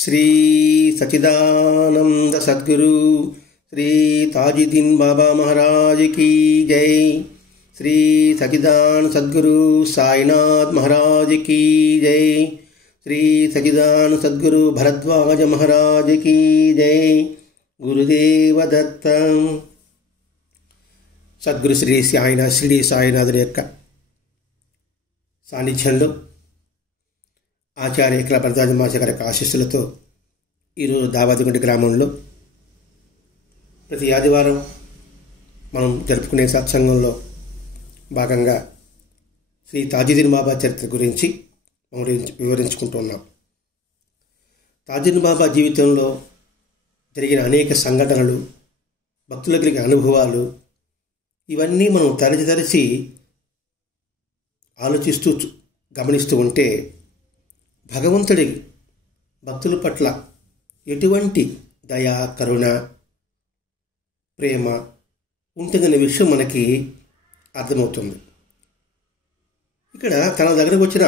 శ్రీ సచిదానంద సద్గురు శ్రీ తాజుద్దీన్ బాబా మహారాజ్ की जय। శ్రీ సచిదానంద సద్గురు సాయినాథ్ మహారాజ్ की जय। శ్రీ సచిదానంద సద్గురు భరద్వాజ మహారాజ్ की जय। గురుదేవ దత్త। సద్గురు శ్రీ సాయినాథుని యొక్క సాన్నిధ్యంలో ఆచార్య ఎకల భరద్వాజ మాస్టర్ గారి ఆశీస్సులతో ఈరోజు దావాదిగుంట గ్రామంలో ప్రతి ఆదివారం మనం జరుపుకునే సత్సంగంలో భాగంగా శ్రీ తాజుద్దీన్ బాబా చరిత్ర గురించి మనం వివరించుకుంటున్నాం। తాజుద్దీన్ బాబా జీవితంలో జరిగిన అనేక సంఘటనలు, భక్తులకు కలిగిన అనుభవాలు, ఇవన్నీ మనం తరచి ఆలోచిస్తూ గమనిస్తూ ఉంటే భగవంతుడి భక్తుల పట్ల ఎటువంటి దయ, కరుణ, ప్రేమ ఉంటుందనే విషయం మనకి అర్థమవుతుంది। ఇక్కడ తన దగ్గరకు వచ్చిన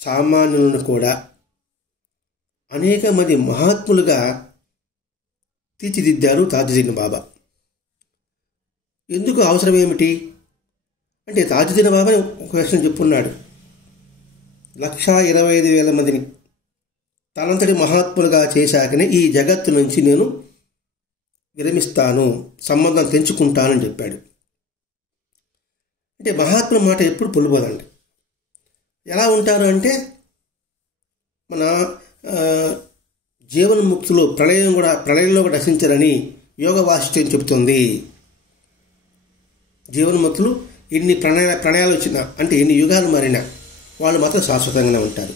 సామాన్యులను కూడా అనేక మంది మహాత్ములుగా తీర్చిదిద్దారు తాజుద్దీన్ బాబా। ఎందుకు అవసరం ఏమిటి అంటే, తాజుద్దీన్ బాబా ఒక విషయం చెప్పున్నాడు, 1,25,000 మందిని తనంతటి మహాత్ములుగా చేశాకనే ఈ జగత్తు నుంచి నేను విరమిస్తాను, సంబంధం తెంచుకుంటానని చెప్పాడు। అంటే మహాత్ముల మాట ఎప్పుడు పొలిపోదండి। ఎలా ఉంటారు అంటే, మన జీవన్ముక్తులు ప్రళయంలో కూడా నశించరని యోగ వాసిష్ఠ్యం చెబుతుంది। జీవన్ముక్తులు ఎన్ని ప్రణయాలు వచ్చినా, అంటే ఎన్ని యుగాలు మారినా వాళ్ళు మాత్రం శాశ్వతంగానే ఉంటారు।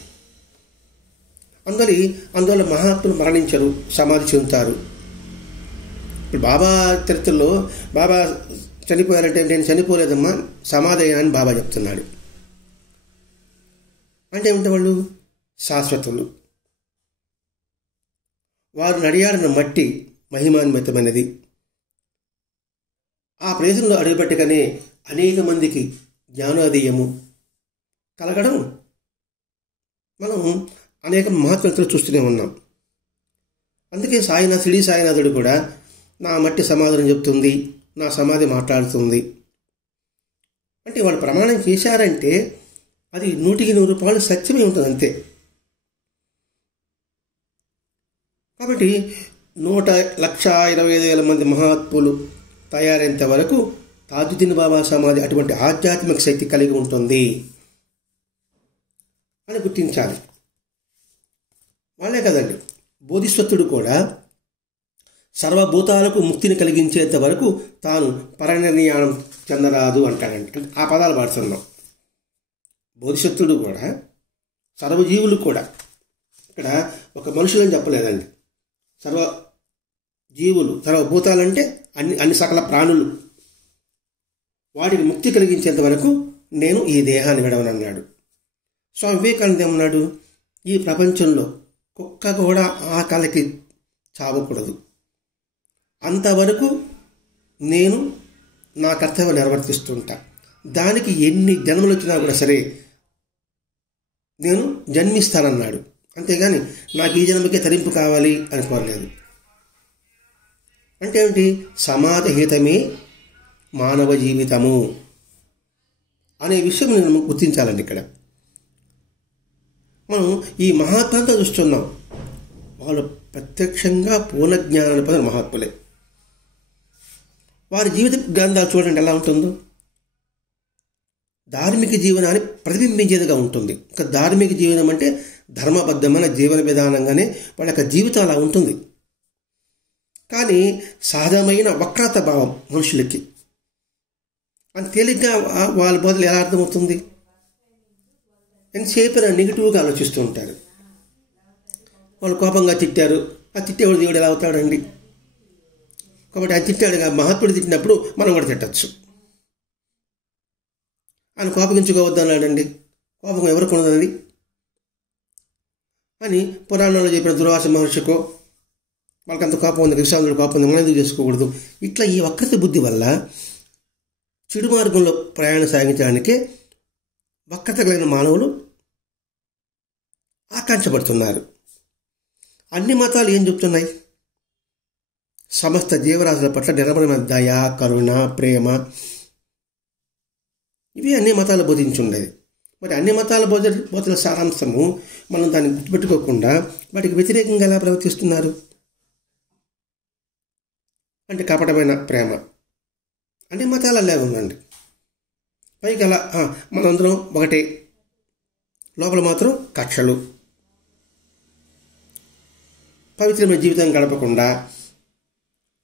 అందువల్ల మహాత్ములు మరణించరు, సమాధి చెందుతారు। ఇప్పుడు బాబా చరిత్రలో బాబా చనిపోయారంటే, నేను చనిపోలేదమ్మా, సమాధి అయ్యా అని బాబా చెప్తున్నాడు। అంటే ఏమిటంటే వాళ్ళు శాశ్వతులు, వారు నడియాడిన మట్టి మహిమాన్వితమైనది। ఆ ప్రదేశంలో అడుగుపెట్టగానే అనేక మందికి జ్ఞానోదయము కలగడం మనం అనేక మహాత్ములు చూస్తూనే ఉన్నాం। అందుకే షిరిడి సాయినాథుడు కూడా నా మట్టి సమాధానం చెప్తుంది, నా సమాధి మాట్లాడుతుంది అంటే వాళ్ళు ప్రమాణం చేశారంటే అది 100% సత్యమే ఉంటుంది అంతే। కాబట్టి 1,25,000 మంది మహాత్ములు తయారైనంత వరకు తాజుద్దీన్ బాబా సమాధి అటువంటి ఆధ్యాత్మిక శక్తి కలిగి ఉంటుంది అని గుర్తించాలి। వాళ్ళే కదండి, బోధిసత్వుడు కూడా సర్వభూతాలకు ముక్తిని కలిగించేంత వరకు తాను పరనిర్యాణం చెందరాదు అంటాడండి। ఆ పదాలు వాడుతున్నాం। బోధిసత్వుడు కూడా, సర్వజీవులు కూడా, ఇక్కడ ఒక మనుషులని చెప్పలేదండి, సర్వజీవులు, సర్వభూతాలంటే అన్ని సకల ప్రాణులు, వాటికి ముక్తి కలిగించేంత వరకు నేను ఈ దేహాన్ని విడవనన్నాడు। స్వామి వివేకానంద ఏమన్నాడు, ఈ ప్రపంచంలో కుక్క కూడా ఆకలికి చావకూడదు, అంతవరకు నేను నా కర్తవ్యం నిర్వర్తిస్తుంటా, దానికి ఎన్ని జన్మలు వచ్చినా కూడా సరే నేను జన్మిస్తానన్నాడు। అంతేగాని నాకు ఈ జన్మకే తరింపు కావాలి అని కోరలేదు। అంటే ఏమిటి, సమాజహితమే మానవ జీవితము అనే విషయం నేను గుర్తించాలండి। ఇక్కడ మనం ఈ మహాత్ములతో చూస్తున్నాం, వాళ్ళు ప్రత్యక్షంగా పూర్ణ జ్ఞానాన్ని పొందిన మహాత్ములే। వారి జీవిత గ్రంథాలు చూడండి ఎలా ఉంటుందో, ధార్మిక జీవనాన్ని ప్రతిబింబించేదిగా ఉంటుంది। ఒక ధార్మిక జీవనం అంటే ధర్మబద్ధమైన జీవన విధానంగానే వాళ్ళ యొక్క జీవితం అలా ఉంటుంది। కానీ సహజమైన వక్రత భావం మనుషులకి అని తేలిగ్గా వాళ్ళ బదులు ఎలా అర్థమవుతుంది, ఎంతసేపు నెగిటివ్గా ఆలోచిస్తూ ఉంటారు। వాళ్ళు కోపంగా తిట్టారు, ఆ తిట్టేవాడు దేవుడు ఎలా అవుతాడండి? కాబట్టి ఆయన తిట్టాడుగా, మహాత్ముడు తిట్టినప్పుడు మనం కూడా తిట్టచ్చు। ఆయన కోపగించుకోవద్దన్నాడండి, కోపం ఎవరికి ఉన్నదండి అని పురాణాల్లో చెప్పిన దుర్వాస మహర్షికో వాళ్ళకంత కోపం ఉంది, విశ్వాముడు కోపం ఉంది, మనం ఎందుకు చేసుకోకూడదు? ఇట్లా ఈ వక్రత బుద్ధి వల్ల చెడు మార్గంలో ప్రయాణం సాగించడానికే వక్రత కలిగిన మానవులు ఆకాంక్షపడుతున్నారు. అన్ని మతాలు ఏం చెప్తున్నాయి? సమస్త జీవరాశుల పట్ల నిరమమైన దయ, కరుణ, ప్రేమ, ఇవి అన్ని మతాలు బోధించుండేది. మరి అన్ని మతాల బోధన సారాంశము మనం దాన్ని గుర్తుపెట్టుకోకుండా వాటికి వ్యతిరేకంగా ఎలా ప్రవర్తిస్తున్నారు? అంటే కపటమైన ప్రేమ అన్ని మతాలల్లే ఉందండి. పైకి అలా మనందరం ఒకటే, లోపల మాత్రం కక్షలు, పవిత్రమైన జీవితం గడపకుండా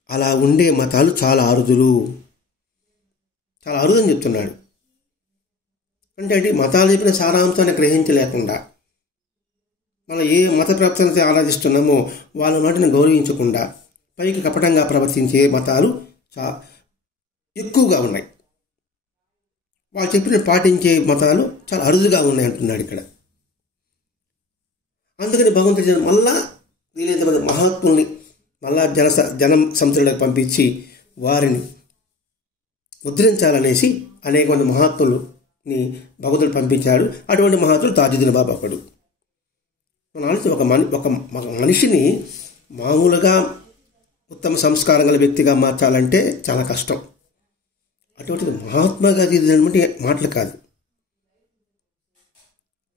అలా ఉండే మతాలు చాలా అరుదులు, చాలా అరుదని చెప్తున్నాడు. అంటే మతాలు చెప్పిన సారాంశాన్ని గ్రహించలేకుండా, మనం ఏ మత ప్రవర్తనతో ఆరాధిస్తున్నామో వాళ్ళ మాటను గౌరవించకుండా పైకి కపటంగా ప్రవర్తించే మతాలు ఎక్కువగా ఉన్నాయి. వాళ్ళు చెప్పిన పాటించే మతాలు చాలా అరుదుగా ఉన్నాయి అంటున్నాడు ఇక్కడ. అందుకని భగవంతుడు మళ్ళా వీలైనంతమంది మహాత్ముల్ని మళ్ళా జనం సంస్థలకు పంపించి వారిని ఉద్ధరించాలనేసి అనేక మంది మహాత్ములని భగవంతుడు పంపించాడు. అటువంటి మహాత్ములు తాజుద్దీన్ బాబా ఒకడు. ఒక మనిషిని మామూలుగా ఉత్తమ సంస్కారం గల వ్యక్తిగా మార్చాలంటే చాలా కష్టం. అటువంటిది మహాత్మాగా తీర్చినటువంటి మాటలు కాదు.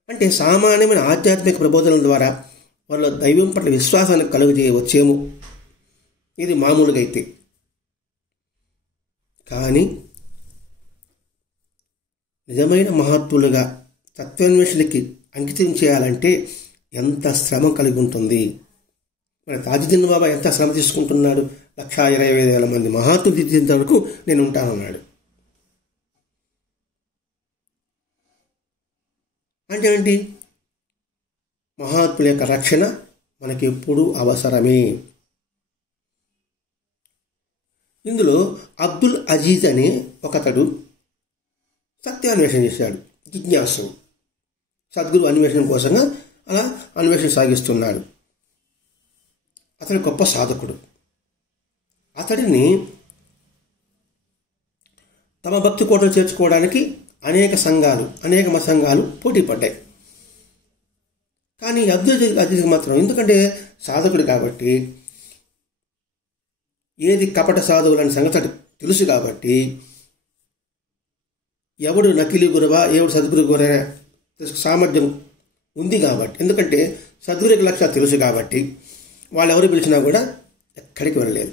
అంటే సామాన్యమైన ఆధ్యాత్మిక ప్రబోధనల ద్వారా వాళ్ళ దైవం పట్ల విశ్వాసాన్ని కలుగజేయవచ్చేమో ఇది మామూలుగా అయితే. కానీ నిజమైన మహాత్ములుగా తత్వాన్వేషణకి అంకితం చేయాలంటే ఎంత శ్రమ కలిగి ఉంటుంది. మరి తాజుద్దీన్ బాబా ఎంత శ్రమ తీసుకుంటున్నాడు? 1,20,000 మంది మహాత్ములు తీర్చేంత వరకు నేను ఉంటానన్నాడు. అంటే ఏంటి? మహాత్ముల యొక్క రక్షణ మనకి ఎప్పుడూ అవసరమే. ఇందులో అబ్దుల్ అజీజ్ అనే ఒకతడు సత్యాన్వేషణ చేశాడు. జిజ్ఞాసు సద్గురు అన్వేషణ కోసంగా అలా అన్వేషణ సాగిస్తున్నాడు. అతడు గొప్ప సాధకుడు. అతడిని తమ భక్తి కోటలు చేర్చుకోవడానికి అనేక మత సంఘాలు పోటీ పడ్డాయి. కానీ అబ్దుల్ అజీజ్ మాత్రం, ఎందుకంటే సాధకుడు కాబట్టి, ఏది కపట సాధువులని సంగతి తెలుసు కాబట్టి, ఎవడు నకిలీ గురువా ఎవడు సద్గురు గురువా సామర్థ్యం ఉంది కాబట్టి, ఎందుకంటే సద్గురుకి లక్ష్యాలు తెలుసు కాబట్టి వాళ్ళు ఎవరు పిలిచినా కూడా ఎక్కడికి వెళ్ళలేదు.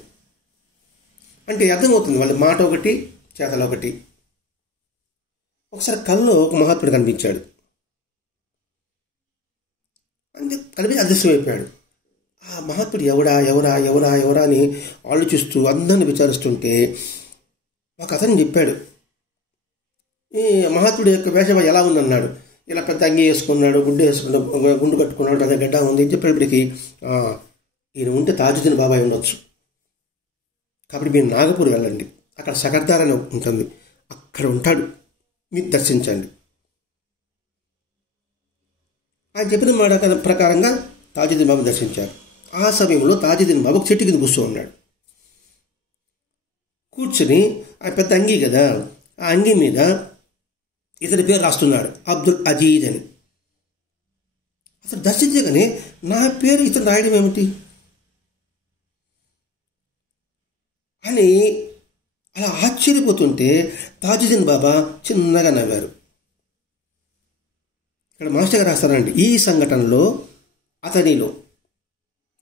అంటే అర్థమవుతుంది వాళ్ళ మాట ఒకటి, చేతలు ఒకటి. ఒకసారి కల్లో ఒక మహాత్ముడు కనిపించాడు. అంటే కనిపించి అదృశ్యమైపోయాడు. ఆ మహాత్ముడు ఎవరా ఎవరా ఎవరా ఎవరా అని ఆలోచిస్తూ అందరిని విచారిస్తుంటే ఒక అతను చెప్పాడు, ఈ మహాత్ముడి యొక్క వేషం ఎలా ఉందన్నాడు. ఇలా పెద్ద అంగి వేసుకున్నాడు, గుండు కట్టుకున్నాడు, అదే గడ్డ ఉంది చెప్పేప్పటికీ ఈయన ఉంటే తాజుద్దీన్ బాబాయ్ ఉండొచ్చు. కాబట్టి మీరు నాగపూర్ వెళ్ళండి, అక్కడ సకర్దార్ అని ఉంటుంది, అక్కడ ఉంటాడు, మీరు దర్శించండి. ఆయన చెప్పిన మాట ప్రకారంగా తాజుద్దీన్ బాబు దర్శించారు. ఆ సమయంలో తాజుద్దీన్ బాబు చెట్టు కింద కూర్చో ఉన్నాడు. కూర్చుని ఆ పెద్ద అంగీ కదా, ఆ అంగీ మీద ఇతని పేరు రాస్తున్నాడు, అబ్దుల్ అజీజ్ అని. అతను దర్శించగానే నా పేరు ఇతను రాయడం ఏమిటి అని అలా ఆశ్చర్యపోతుంటే తాజుద్దీన్ బాబా చిన్నగా నవ్వారు. ఇక్కడ మాస్టర్ గారు రాస్తారండి, ఈ సంఘటనలో అతనిలో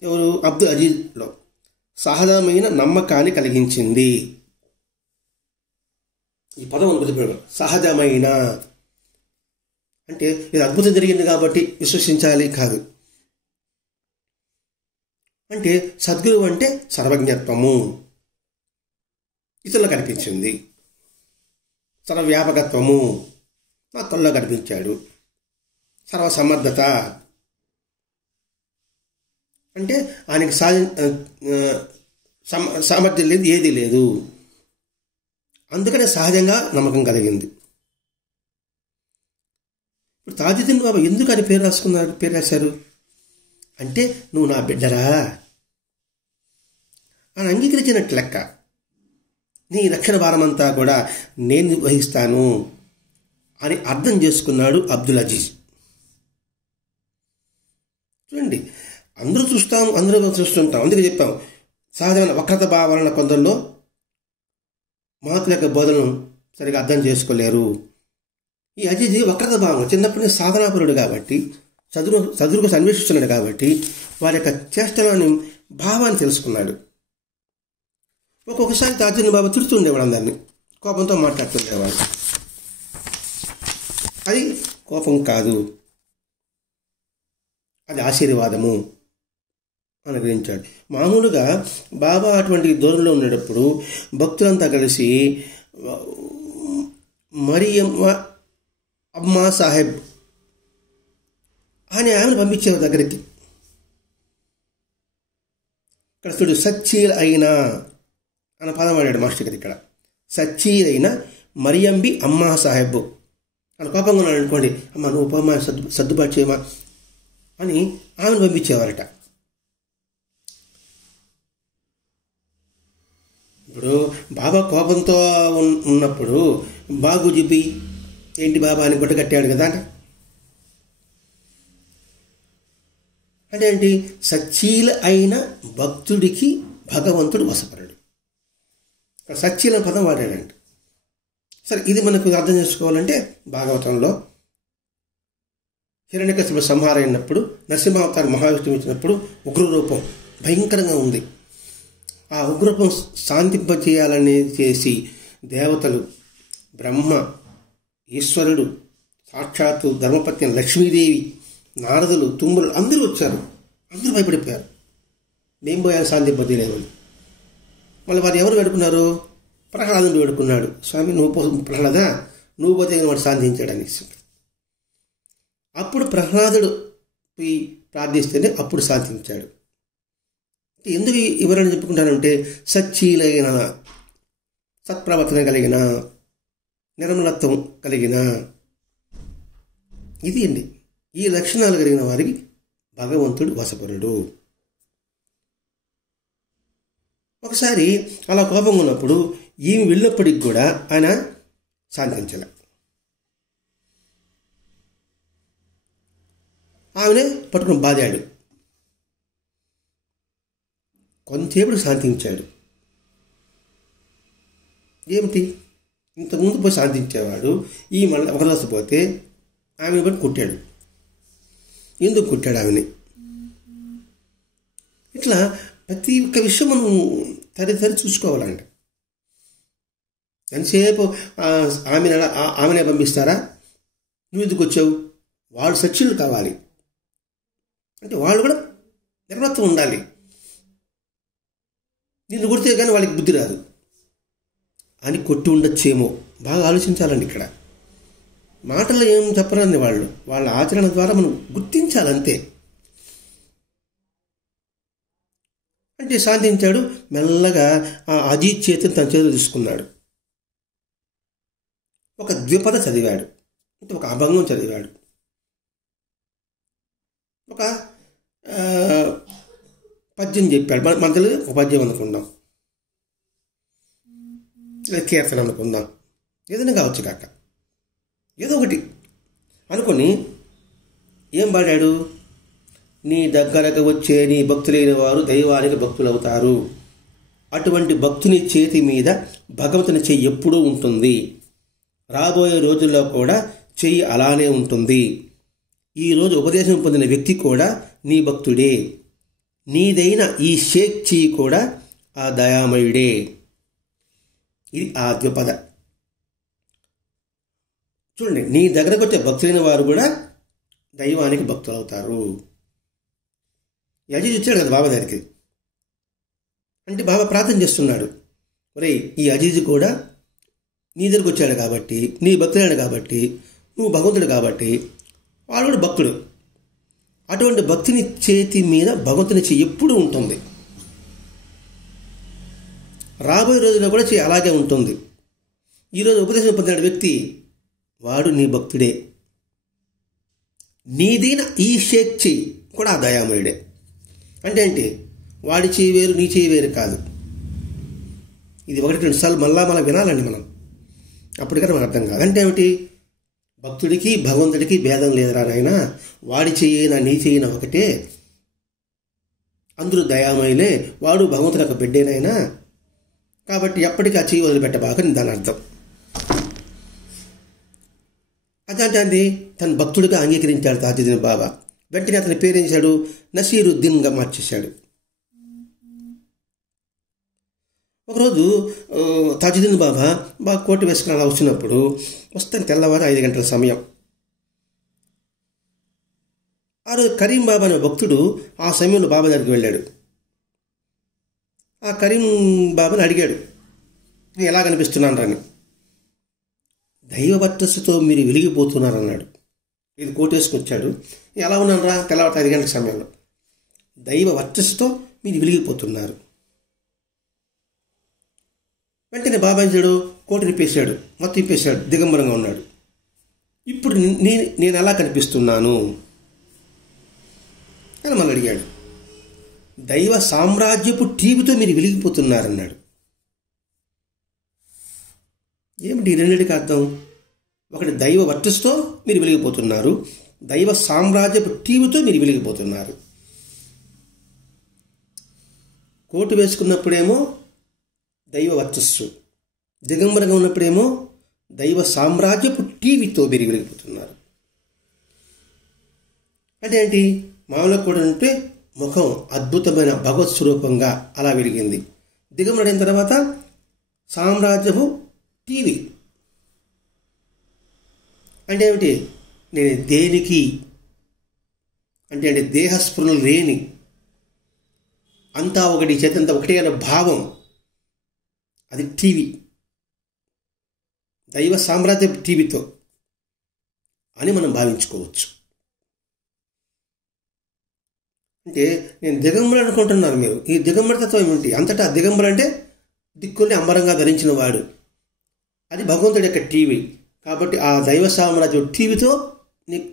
ఎవరు అబ్దుల్ అజీజ్లో సహజమైన నమ్మకాన్ని కలిగించింది. ఈ పదం గుర్తుపెట్టారు, సహజమైన అంటే ఇది అద్భుతం జరిగింది కాబట్టి విశ్వసించాలి కాదు. అంటే సద్గురువు అంటే సర్వజ్ఞత్వము ఇతరులో కనిపించింది, సర్వవ్యాపకత్వము నా తొల్లో కనిపించాడు, సర్వసమర్థత అంటే ఆయనకి సామర్థ్యం లేదు, ఏదీ లేదు, అందుకనే సహజంగా నమ్మకం కలిగింది. ఇప్పుడు తాజుద్దీన్ బాబా ఎందుకు అని పేరు రాశారు అంటే, నువ్వు నా బిడ్డరా అని అంగీకరించినట్టు లెక్క. నీ రక్షణ భారమంతా కూడా నేను వహిస్తాను అని అర్థం చేసుకున్నాడు అబ్దుల్ అజీజ్. చూడండి, అందరూ చూస్తుంటాం. అందుకే చెప్పాం, సహజమైన వక్రత భావాలన్న కొందరిలో మహాత్మ యొక్క బోధనను సరిగా అర్థం చేసుకోలేరు. ఈ అజీజ్ వక్రత భావం చిన్నప్పటి నుంచి సాధనాపరుడు కాబట్టి, చదువు కోసం అన్వేషిస్తున్నాడు కాబట్టి వారి యొక్క చేష్టలోని భావాన్ని తెలుసుకున్నాడు. ఒక్కొక్కసారి అర్జున్ బాబు తిడుతుండేవాడు, అందరినీ కోపంతో మాట్లాడుతుండేవాడు. అది కోపం కాదు, అది ఆశీర్వాదము అని గ్రహించాడు. మామూలుగా బాబా అటువంటి దూరంలో ఉండేటప్పుడు భక్తులంతా కలిసి మరియమ్మ అమ్మా సాహెబ్ అని ఆమెను పంపించారు దగ్గరికి. ఇక్కడ చూడు, సచ్చీల్ అయినా అన్న పదం వాడాడు మాస్టర్ గారు ఇక్కడ. సచ్చీల్ అయిన మరియంబి అమ్మా సాహెబ్ అని కోపంగా ఉన్నాడు అనుకోండి, అమ్మ నువ్వు పోమా, సర్దుబాటు చేయమా అని ఆమెను పంపించేవారట. ఇప్పుడు బాబా కోపంతో ఉన్నప్పుడు బాగు జిపి ఏంటి బాబా అని గుట్ట కట్టాడు కదా. అంటే ఏంటి? సచ్చీల అయిన భక్తుడికి భగవంతుడు వశపరుడు. సచ్చీల పదం వాడాడండి. సరే, ఇది మనకు అర్థం చేసుకోవాలంటే భాగవతంలో హిరణ్యకశిపుడు సంహారం అయినప్పుడు నరసింహావతారం మహావిష్ణువు ఇచ్చినప్పుడు ఉగ్రరూపం భయంకరంగా ఉంది. ఆ ఉగ్రరూపం శాంతింపచేయాలని చేసి దేవతలు, బ్రహ్మ, ఈశ్వరుడు, సాక్షాత్తు ధర్మపత్ని లక్ష్మీదేవి, నారదులు, తుమ్ములు అందరూ వచ్చారు. అందరూ భయపడిపోయారు, మేము పోయాను శాంతింపజేయలేమని. మళ్ళీ వారు ఎవరు వేడుకున్నారు? ప్రహ్లాదుని వేడుకున్నాడు. స్వామి నువ్వు ప్రహ్లాద నువ్వు పోతే వాడు శాంతించాడని. అప్పుడు ప్రహ్లాదుడు పోయి ప్రార్థిస్తేనే అప్పుడు శాంతించాడు. ఎందుకు వివరణ చెప్పుకుంటానంటే, సచ్చీలైన, సత్ప్రవర్తన కలిగిన, నిర్మలత్వం కలిగిన, ఇది అండి, ఈ లక్షణాలు కలిగిన వారికి భగవంతుడు వశపరుడు. ఒకసారి అలా కోపంగా ఉన్నప్పుడు ఈమె వెళ్ళినప్పటికి కూడా ఆయన శాంతించలే. ఆమెనే పట్టుకుని బాధాడు. కొంతసేపు శాంతించాడు. ఏమిటి, ఇంతకుముందు పోయి శాంతించేవాడు ఈ మళ్ళీ ఒక రోజు పోతే ఆమెను బట్టి కుట్టాడు. ఎందుకు కుట్టాడు ఆమెని? ఇట్లా ప్రతి ఒక్క విషయం మనం తరి చూసుకోవాలండి. ఎంతసేపు ఆమెనే పంపిస్తారా, నువ్వు ఎందుకు వచ్చావు? వాళ్ళు సత్యులు కావాలి అంటే వాళ్ళు కూడా నిర్మత్వం ఉండాలి. నిన్ను కొడితే కానీ వాళ్ళకి బుద్ధి రాదు అని కొట్టి ఉండొచ్చేమో. బాగా ఆలోచించాలండి. ఇక్కడ మాటల్లో ఏం చెప్పరండి వాళ్ళు, వాళ్ళ ఆచరణ ద్వారా మనం గుర్తించాలంతే. అంటే శాంతించాడు. మెల్లగా ఆ అజీత్ చేతిని తన చేతులు తీసుకున్నాడు. ఒక ద్విపద చదివాడు, అంటే ఒక అభంగం చదివాడు. ఒక పద్యం చెప్పాడు. మన తెలుగు ఒక పద్యం అనుకుందాం, లేదా కీర్తన అనుకుందాం, ఏదైనా కావచ్చు కాక, ఏదో ఒకటి అనుకొని ఏం పాడాడు? నీ దగ్గరకు వచ్చే నీ భక్తులైన వారు దైవానికి భక్తులవుతారు. అటువంటి భక్తుని చేతి మీద భగవంతుని చెయ్యి ఎప్పుడూ ఉంటుంది. రాబోయే రోజుల్లో కూడా చెయ్యి అలానే ఉంటుంది. ఈరోజు ఉపదేశం పొందిన వ్యక్తి కూడా నీ భక్తుడే. నీదైన ఈ షేక్ చెయ్యి కూడా ఆ దయామయుడే. ఇది ఆ ద్విపద. చూడండి, నీ దగ్గరకు వచ్చే భక్తులైన వారు కూడా దైవానికి భక్తులు అవుతారు. అజీజ్ వచ్చాడు కదా బాబా దగ్గరికి. అంటే బాబా ప్రార్థన చేస్తున్నాడు, ఒరే ఈ అజీజ్ కూడా నీ దగ్గరకు వచ్చాడు కాబట్టి, నీ భక్తుడు కాబట్టి, నువ్వు భగవంతుడు కాబట్టి వాడు కూడా భక్తుడు. అటువంటి భక్తుని చేతి మీద భగవంతుని చెయ్యి ఎప్పుడూ ఉంటుంది. రాబోయే రోజుల్లో కూడా చెయ్యి అలాగే ఉంటుంది. ఈరోజు ఉపదేశం పొందిన వ్యక్తి వాడు నీ భక్తుడే. నీదైన ఈ షేక్ చెయ్యి కూడా ఆ దయామయుడే. అంటే ఏంటి? వాడి చెయ్యి వేరు, నీ చెయ్యి వేరు కాదు. ఇది 1-2 సార్లు మళ్ళా వినాలండి మనం, అప్పటికైనా మనకు అర్థం కాదు. అంటే ఏమిటి? భక్తుడికి భగవంతుడికి భేదం లేదురా నాయన, వాడి చెయ్యినా నీ చెయ్యినా ఒకటే. అందరూ దయామయులే, వాడు భగవంతుని యొక్క బిడ్డేనైనా, కాబట్టి ఎప్పటికీ ఆ చెయ్యి వదిలిపెట్టబాకని దాని అర్థం. అదాన్ని తన భక్తుడిగా అంగీకరించాడు తాజుద్దీన్ బాబా. వెంటనే అతని పేరు చేశాడు, నసీరుద్దీన్గా మార్చేశాడు. ఒకరోజు తాజుద్దీన్ బాబా బాగా కోటు వేసుకుని అలా వచ్చినప్పుడు వస్తాను తెల్లవారు 5 గంటల సమయం. ఆ రోజు కరీం బాబా అనే భక్తుడు ఆ సమయంలో బాబా దగ్గరికి వెళ్ళాడు. ఆ కరీం బాబాని అడిగాడు, నేను ఎలా కనిపిస్తున్నాను అని. దైవ వర్చస్సుతో మీరు వెలిగిపోతున్నారన్నాడు. ఇది కోటు వేసుకుని వచ్చాడు. ఎలా ఉన్నాను రా తెల్లవారు 5 గంటల సమయంలో. దైవ వర్చస్సుతో మీరు వెలిగిపోతున్నారు. వెంటనే బాబా చేడు కోటు నిప్పేశాడు, మొత్తం ఇప్పేశాడు, దిగంబరంగా ఉన్నాడు. ఇప్పుడు నేను ఎలా కనిపిస్తున్నాను అని మళ్ళీ అడిగాడు. దైవ సామ్రాజ్యపు టీవీతో మీరు వెలిగిపోతున్నారన్నాడు. ఏమిటి ఈ రెండింటికి అర్థం? ఒకటి దైవ వర్చస్సుతో మీరు వెలిగిపోతున్నారు, దైవ సామ్రాజ్యపు టీవీతో మీరు వెలిగిపోతున్నారు. కోటు వేసుకున్నప్పుడేమో దైవ వర్చస్సు, దిగంబరంగా ఉన్నప్పుడేమో దైవ సామ్రాజ్యపు టీవీతో మీరు వెలిగిపోతున్నారు. అంటే ఏంటి? మామూలుగా కూడా అంటే ముఖం అద్భుతమైన భగవత్ స్వరూపంగా అలా వెలిగింది. దిగంబరైన తర్వాత సామ్రాజ్యపు టీవీ అంటే ఏమిటి? నేను దేనికి అంటే దేహస్ఫురణలు లేని, అంతా ఒకటి చేతంతా ఒకటే అనే భావం, అది టీవీ, దైవ సామ్రాజ్య టీవీతో అని మనం భావించుకోవచ్చు. అంటే నేను దిగంబర అనుకుంటున్నారు మీరు. ఈ దిగంబరతత్వం ఏమిటి? అంతటా దిగంబర అంటే దిక్కుల్ని అంబరంగా ధరించిన వాడు, అది భగవంతుడి యొక్క టీవీ. కాబట్టి ఆ దైవ సామ్రాజ్యం టీవీతో నీకు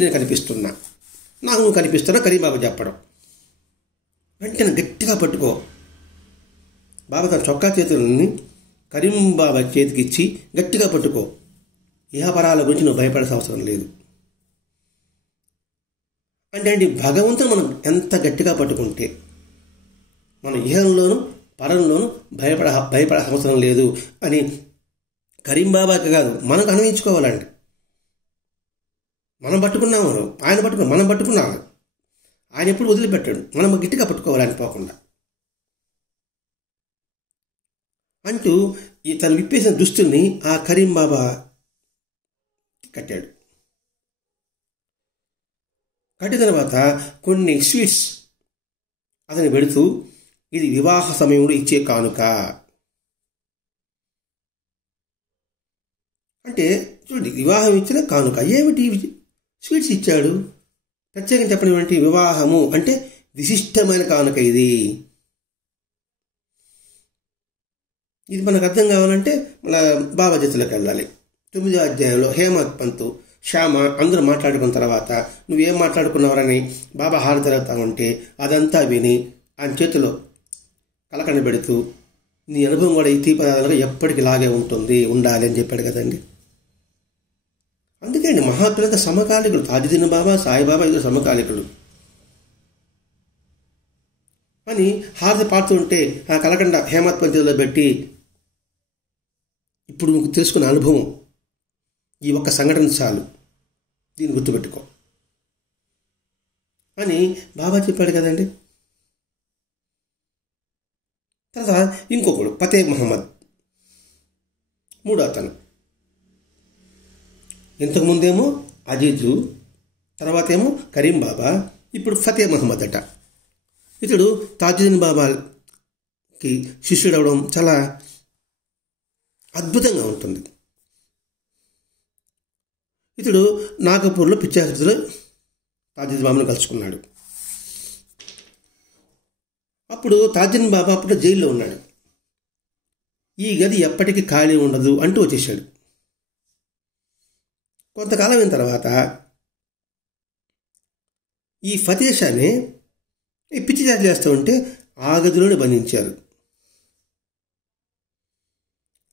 నేను కనిపిస్తున్నా, నాకు నువ్వు కనిపిస్తున్నా కరీంబాబా చెప్పడం. వెంటనే గట్టిగా పట్టుకో. బాబా తన చొక్కా చేతులని కరీంబాబా చేతికి ఇచ్చి గట్టిగా పట్టుకో. ఇహపరాల గురించి నువ్వు భయపడాల్సిన అవసరం లేదు. అంటే భగవంతుని మనం ఎంత గట్టిగా పట్టుకుంటే మనం ఇహంలోనూ పరంలోనూ భయపడే అవసరం లేదు అని కరీంబాబాకి కాదు మనకు అన్వయించుకోవాలండి. మనం పట్టుకున్నాము, మనం పట్టుకున్నాము. ఆయన ఎప్పుడు వదిలిపెట్టాడు, మనం గట్టిగా పట్టుకోవాలని పోకుండా అంటూ తను విప్పేసిన దుస్తుల్ని ఆ కరీంబాబా కట్టాడు. కట్టిన తర్వాత కొన్ని స్వీట్స్ అతని పెడుతూ, ఇది వివాహ సమయంలో ఇచ్చే కానుక అంటే చూడండి, వివాహం ఇచ్చిన కానుక. ఏమిటి స్వీట్స్ ఇచ్చాడు? ప్రత్యేకంగా చెప్పడం ఏంటి? వివాహము అంటే విశిష్టమైన కానుక. ఇది మనకు అర్థం కావాలంటే మన బాబా జతలోకి వెళ్ళాలి. 9వ అధ్యాయంలో హేమత్ పంతు, శ్యామ అందరూ మాట్లాడుకున్న తర్వాత నువ్వేం మాట్లాడుకున్నావని బాబా హారతి జరుగుతా ఉంటే అదంతా విని ఆయన చేతిలో కలకండ పెడుతూ, నీ అనుభవం కూడా ఈ తీపదాలుగా ఎప్పటికి లాగే ఉండాలి అని చెప్పాడు కదండి. అందుకే అండి మహాత్ములంతా సమకాలికులు. తాజుద్దీన్ బాబా, సాయిబాబా ఇద్దరు సమకాలికులు అని హారతి పాడుతూ ఉంటే ఆ కలకండ హేమత్ పంతులో పెట్టి, ఇప్పుడు నువ్వు తెలుసుకున్న అనుభవం ఈ ఒక్క సంఘటన చాలు, దీన్ని గుర్తుపెట్టుకో అని బాబా చెప్పాడు కదండి. తర్వాత ఇంకొకడు ఫతే మహమ్మద్, మూడో అతను. ఇంతకుముందేమో అజీజు, తర్వాత ఏమో కరీం బాబా, ఇప్పుడు ఫతే మహమ్మద్ అట. ఇతడు తాజుద్దీన్ బాబాకి శిష్యుడు అవడం చాలా అద్భుతంగా ఉంటుంది. ఇతడు నాగపూర్లో పిచ్చాకృతిలో తాజుద్దీన్ బాబాను కలుసుకున్నాడు. అప్పుడు తాజుద్దీన్ బాబా అప్పుడు జైల్లో ఉన్నాడు. ఈ గది ఎప్పటికీ ఖాళీ ఉండదు అంటూ వచ్చేసాడు. కొంతకాలం అయిన తర్వాత ఈ ఫతేషాని ఈ పిచ్చి చాటు చేస్తూ ఉంటే ఆ గదిలోనే బంధించారు.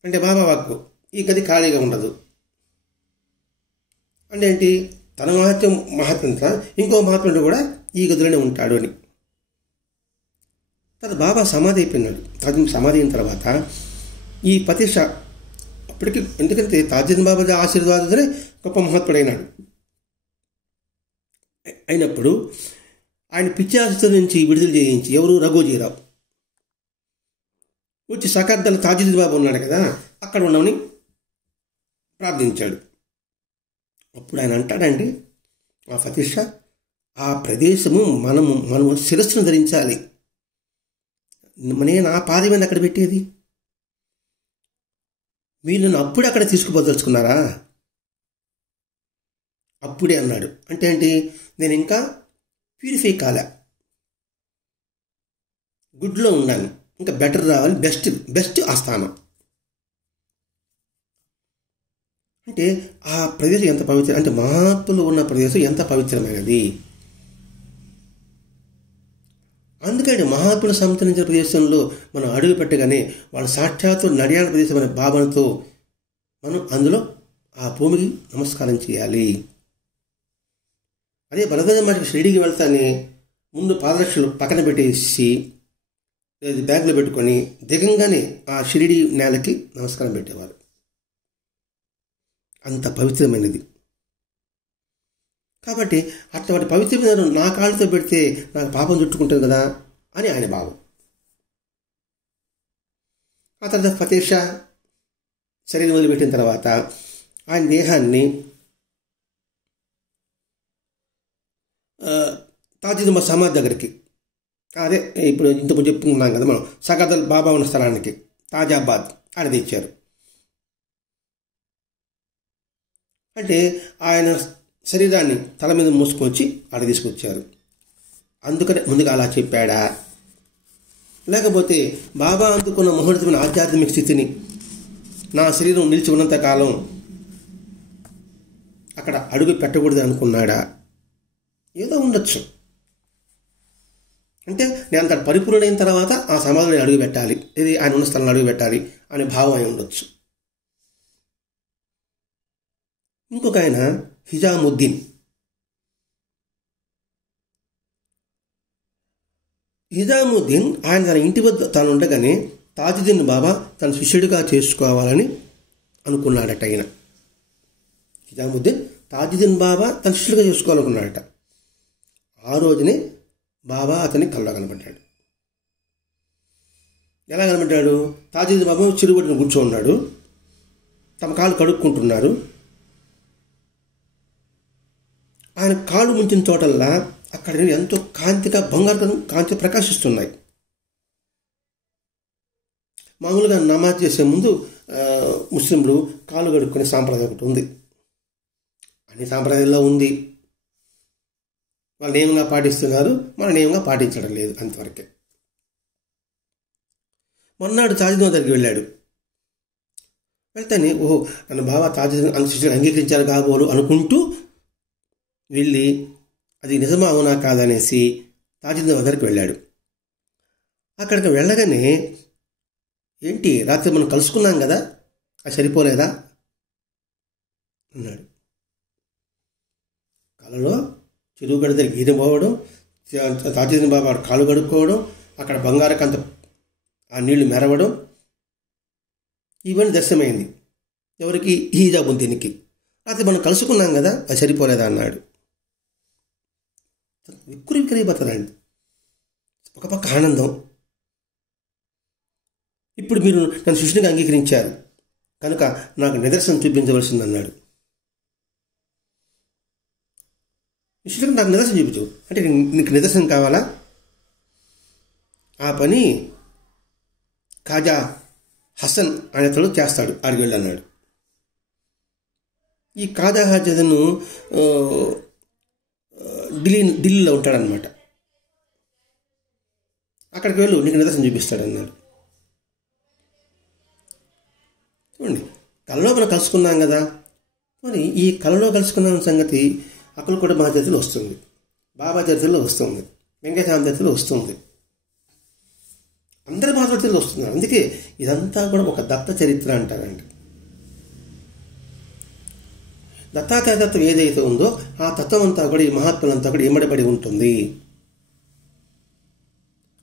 అంటే బాబా వాక్కు ఈ గది ఖాళీగా ఉండదు అంటే ఏంటి? తన మహాత్మ్యంతో ఇంకో మహాత్ముడు కూడా ఈ గదిలోనే ఉంటాడు అని. తర్వాత బాబా సమాధి అయిపోయినాడు. తాజుద్దీన్ సమాధి అయిన తర్వాత ఈ ప్రతిష్ట అప్పటికి, ఎందుకంటే తాజుద్దీన్ బాబా ఆశీర్వాదంతోనే గొప్ప మహాత్ముడైనాడు. అయినప్పుడు ఆయన పిచ్చాస్తి నుంచి విడుదల చేయించి, ఎవరు, రఘోజీరావు వచ్చి సకర్దలు తాజుద్దీన్ బాబా ఉన్నాడు కదా, అక్కడ ఉండమని ప్రార్థించాడు. అప్పుడు ఆయన అంటాడండి, ఆ ప్రతిష్ట, ఆ ప్రదేశము మనము శిరస్సును ధరించాలి. నేను ఆ పాదం మీద అక్కడ పెట్టేది, మీరు నన్ను అప్పుడే అక్కడ తీసుకుపోదలుచుకున్నారా? అప్పుడే అన్నాడు. అంటే ఏంటి? నేను ఇంకా ప్యూరిఫై కాలే, గుడ్లో ఉన్నాను, ఇంకా బెటర్ రావాలి, బెస్ట్ ఆస్థానం. అంటే ఆ ప్రదేశం ఎంత పవిత్ర, అంటే మహాత్ములు ఉన్న ప్రదేశం ఎంత పవిత్రమైనది. అందుకని మహాత్ములు సంతరించిన ప్రదేశంలో మనం అడుగు పెట్టగానే వాళ్ళ సాక్షాత్తు నడియాడ ప్రదేశం అనే భావనతో మనం అందులో ఆ భూమికి నమస్కారం చేయాలి. అదే భరద్వాజ మహర్షి షిరిడీకి వెళ్తానే ముందు పాదరక్షలు పక్కన పెట్టేసి బ్యాగ్లో పెట్టుకొని దిగంగానే ఆ షిరిడీ నేలకి నమస్కారం పెట్టేవారు. అంత పవిత్రమైనది. కాబట్టి అటువంటి పవిత్రమైన నా కాళ్ళతో పెడితే నాకు పాపం చుట్టుకుంటుంది కదా అని ఆయన భావం. ఆ తర్వాత ఫతేష్ షా శరీరం వదిలిపెట్టిన తర్వాత ఆయన దేహాన్ని తాజుద్దీన్ సమాధి దగ్గరికి, అదే ఇప్పుడు ఇంతకు చెప్పుకున్నాం కదా మనం, సకర్దల్ బాబా ఉన్న స్థలానికి తాజాబాద్ ఆడ తెచ్చారు. అంటే ఆయన శరీరాన్ని తల మీద మోసుకొచ్చి ఆడ తీసుకొచ్చారు. అందుకనే ముందుగా అలా చెప్పాడా? లేకపోతే బాబా అందుకున్న మహోన్నతమైన ఆధ్యాత్మిక స్థితిని నా శరీరం నిలిచి ఉన్నంతకాలం అక్కడ అడుగు పెట్టకూడదు అనుకున్నాడా? ఏదో ఉండొచ్చు. అంటే నేను అంత పరిపూర్ణమైన తర్వాత ఆ సమాధిని అడుగు పెట్టాలి, ఇది ఆయన ఉన్న స్థలంలో అడుగు పెట్టాలి అనే భావం అయి ఉండొచ్చు. ఇంకొక ఆయన హిజాముద్దీన్. హిజాముద్దీన్ ఆయన తన ఇంటి వద్ద తాను ఉండగానే తాజుద్దీన్ బాబా తన శిష్యుడిగా చేసుకోవాలని అనుకున్నాడట. ఆయన హిజాముద్దీన్ తాజుద్దీన్ బాబా తన శిష్యుడిగా చేసుకోవాలనుకున్నాడట. ఆ రోజునే బాబా అతని కల్లో కనబడ్డాడు. ఎలా కనబడ్డాడు? తాజుద్దీన్ బాబా చిరుగుబడిన కూర్చోన్నాడు, తమ కాళ్ళు కడుక్కుంటున్నారు. ఆయన కాళ్ళు ముంచిన చోటల్లా అక్కడ ఎంతో కాంతిగా బంగారు కాంతి ప్రకాశిస్తున్నాయి. మామూలుగా నమాజ్ చేసే ముందు ముస్లింలు కాళ్ళు కడుక్కునే సాంప్రదాయం ఒకటి ఉంది. అన్ని సాంప్రదాయాల్లో ఉంది. వాళ్ళు నియమంగా పాటిస్తున్నారు, మన నియమంగా పాటించడం లేదు, అంతవరకే. మొన్నాడు తాజుద్దీన్ దగ్గరికి వెళ్ళాడు. వెళ్తేనే ఓహో నన్ను బాబా తాజుద్దీన్ శిష్యుడు అంగీకరించారు కాబోలు అనుకుంటూ వెళ్ళి అది నిజమా అవునా కాదనేసి తాజుద్దీన్ దగ్గరికి వెళ్ళాడు. అక్కడికి వెళ్ళగానే, ఏంటి రాత్రి మనం కలుసుకున్నాం కదా, అది సరిపోలేదా అన్నాడు. కలలో చెరువు గడి దగ్గర గీత పోవడం, తాజుద్దీన్ బాబా కాలు కడుక్కోవడం, అక్కడ బంగారు కంత ఆ నీళ్లు మెరవడం, ఇవన్నీ దర్శనమైంది. ఎవరికి? హిజాముద్దీన్కి. రాత్రి మనం కలుసుకున్నాం కదా, అది సరిపోలేదా అన్నాడు. విక్కురిపోతారండి. ఒక పక్క ఆనందం, ఇప్పుడు మీరు నన్ను శిష్యునిగా అంగీకరించారు కనుక నాకు నిదర్శనం చూపించవలసిందన్నాడు. శిష్యుడికి నాకు నిదర్శనం చూపించు అంటే, నీకు నిదర్శనం కావాలా? ఆ పని ఖాజా హసన్ అనేతడు చేస్తాడు, ఆడికి వెళ్ళి అన్నాడు. ఈ ఖాజా హసను ఢిల్లీలో ఉంటాడనమాట. అక్కడికి వెళ్ళు, నీకు నిదర్శనం చూపిస్తాడన్నాడు. చూడండి, కళలో మనం కలుసుకున్నాం కదా, మరి ఈ కళలో కలుసుకున్న సంగతి అక్కలకోట మహాచరిత్రలో వస్తుంది, బాబా చరిత్రలో వస్తుంది, వెంకటేశ్వర చరిత్రలో వస్తుంది, అందరి మహాచరిత్రలో వస్తున్నారు. అందుకే ఇదంతా కూడా ఒక దత్త చరిత్ర అంటారండి. దత్తాత్రేయ తత్వం ఏదైతే ఉందో ఆ తత్వం అంతా కూడా ఈ మహాత్ములంతా కూడా ఇమ్మడబడి ఉంటుంది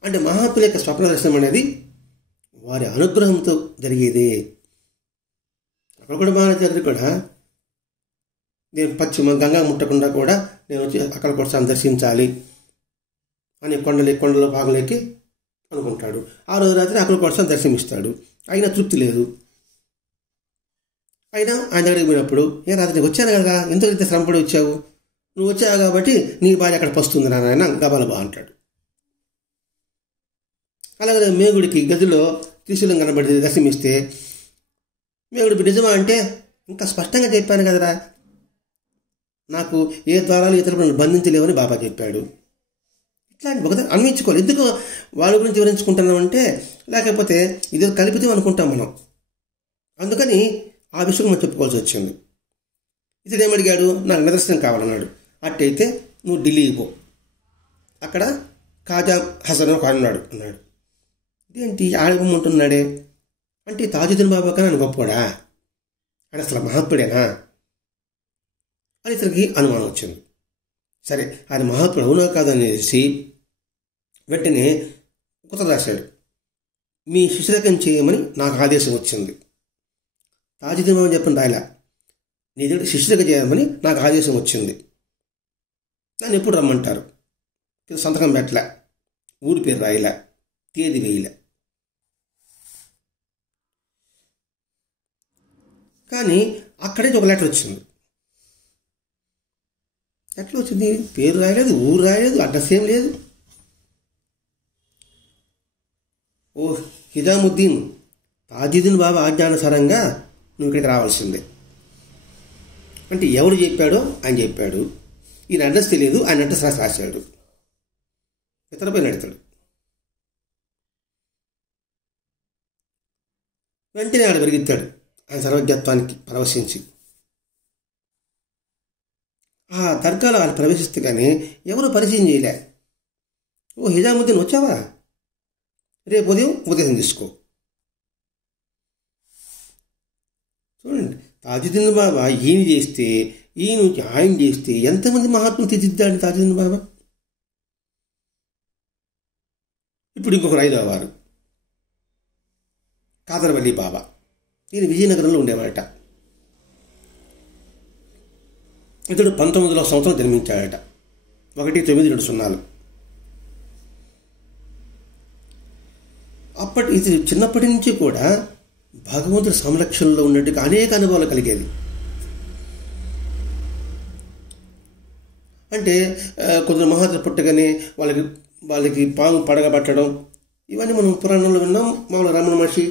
అంటే మహాత్ముల యొక్క స్వప్న దర్శనం అనేది వారి అనుగ్రహంతో జరిగేదే. అక్కడ కూడా మహారాజు కూడా నేను పశ్చిమ గంగా ముట్టకుండా కూడా నేను వచ్చి అక్కడ కొడసాన్ని దర్శించాలి అని కొండలో భాగంలోకి అనుకుంటాడు. ఆ రోజు రాత్రి అక్కడ కొడసాన్ని దర్శనమిస్తాడు. అయినా తృప్తి లేదు. అయినా ఆయన దగ్గరికి పోయినప్పుడు, ఏ రాత్రి నీకు వచ్చాను కదా, ఎంతో ఇంత శ్రమపడి వచ్చావు, నువ్వు వచ్చావు కాబట్టి నీ భార్య అక్కడ పస్తుంది నాయన గబలబా అంటాడు. అలాగే మేగుడికి గదిలో త్రిశూలం కనబడి దర్శనమిస్తే మేగుడికి నిజమా అంటే, ఇంకా స్పష్టంగా చెప్పాను కదరా, నాకు ఏ ద్వారాలు ఇతరులు నన్ను బంధించలేవని బాబా చెప్పాడు. ఇట్లాంటి ఒకసారి అన్వించుకోవాలి. ఎందుకు వాళ్ళ గురించి వివరించుకుంటున్నామంటే, లేకపోతే ఇది కల్పితం అనుకుంటాం మనం. అందుకని ఆ విషయం మనం చెప్పుకోవాల్సి వచ్చింది. ఇతడు ఏమడిగాడు, నాకు నిదర్శనం కావాలన్నాడు. అట్టయితే నువ్వు ఢిల్లీకి పో, అక్కడ ఖాజా హసన్ ఒక అన్నాడు అన్నాడు. ఇదేంటి ఆడబొమ్మంటున్నాడే అంటే, తాజుద్దీన్ బాబా కానీ ఆయన గొప్పవాడా, ఆయన అసలు మహాత్ముడేనా అని ఇతనికి అనుమానం వచ్చింది. సరే ఆయన మహాత్ముడు అవునా కాదనేసి వెంటనే ఉత్తరం రాశాడు. మీ శిష్యరకం చేయమని నాకు ఆదేశం వచ్చింది. తాజుద్దీన్ బాబా చెప్పండి రాయలా, నీ దగ్గర శిష్యరకం చేయమని నాకు ఆదేశం వచ్చింది. నన్ను ఎప్పుడు రమ్మంటారు, సంతకం పెట్టలే, ఊరి పేరు రాయలే, తేదీ వేయలే. కానీ అక్కడే ఒక లెటర్ వచ్చింది. ఎట్లా వచ్చింది, పేరు రాయలేదు, ఊరు రాయలేదు, అడ్రస్ ఏం లేదు. ఓ హిజాముద్దీన్, తాజుద్దీన్ బాబా ఆజ్ఞానుసారంగా నువ్వు ఇక్కడికి రావాల్సిందే అంటే ఎవరు చెప్పాడో ఆయన చెప్పాడు. ఈయన అడ్రస్ తెలియదు, ఆయన అడ్రస్ రాశాడు. ఇతరపై నడతాడు. వెంటనే ఆడ పెరిగిస్తాడు ఆయన సర్వజ్ఞత్వానికి పరవశించి. ఆ దర్గాలో ఆయన ప్రవేశిస్తే కానీ ఎవరు పరిచయం చేయలే. ఓ హిజాముద్దీన్ వచ్చావా, రేపు ఉదయం ఉపదేశం తీసుకో. చూడండి, తాజుద్దీన్ బాబా ఈయన చేస్తే, ఈయన ఆయన చేస్తే ఎంతమంది మహాత్ములు తీర్చిదిద్దాడు తాజుద్దీన్ బాబా. ఇప్పుడు ఇంకొక 5వ వారు కాదర్వల్లి బాబా, ఈయన విజయనగరంలో ఉండేవాడట. ఇతడు 19వ సంవత్సరం జన్మించాడట, 1920. ఇతడు చిన్నప్పటి నుంచి కూడా భగవంతుడి సంరక్షణలో ఉన్నట్టుగా అనేక అనుభవాలు కలిగేది. అంటే కొందరు మహాత్ములు పుట్టగానే వాళ్ళకి పాము పడగబట్టడం, ఇవన్నీ మనం పురాణంలో విన్నాం. మామూలు రమణ మహర్షి,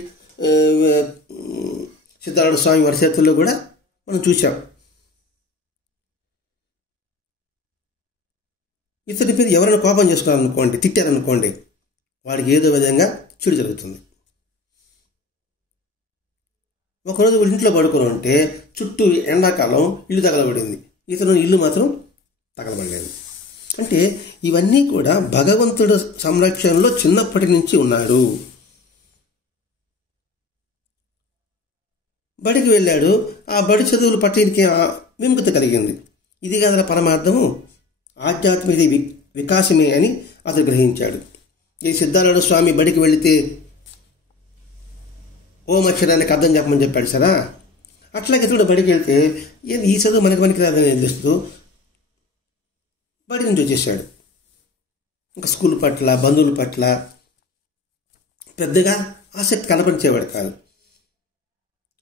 సిద్ధార్థ స్వామి వారి చేతుల్లో కూడా మనం చూసాం. ఇతడి పేరు ఎవరైనా కోపం చేసుకున్నారనుకోండి, తిట్టారనుకోండి, వాడికి ఏదో విధంగా చెడు జరుగుతుంది. ఒకరోజు వీళ్ళ ఇంట్లో పడుకుని ఉంటే చుట్టూ ఎండాకాలం ఇల్లు తగలబడింది, ఇతను ఇల్లు మాత్రం తగలబడలేదు. అంటే ఇవన్నీ కూడా భగవంతుడు సంరక్షణలో చిన్నప్పటి నుంచి ఉన్నాడు. బడికి వెళ్ళాడు, ఆ బడి చదువులు పట్టికి విముఖత కలిగింది. ఇది కాదు పరమార్థము, ఆధ్యాత్మిక వికాసమే అని అతను గ్రహించాడు. ఈ సిద్ధార్థ స్వామి బడికి వెళితే ఓం అక్షరానికి అర్థం చెప్పమని చెప్పాడు సరా, అట్లాగే ఇతడు బడికి వెళ్తే ఈ చదువు మనకి రాదని తెలుస్తూ బడి నుంచి వచ్చేసాడు. ఇంకా స్కూల్ పట్ల, బంధువుల పట్ల పెద్దగా ఆసక్తి కనపరిచేవాడు కాదు.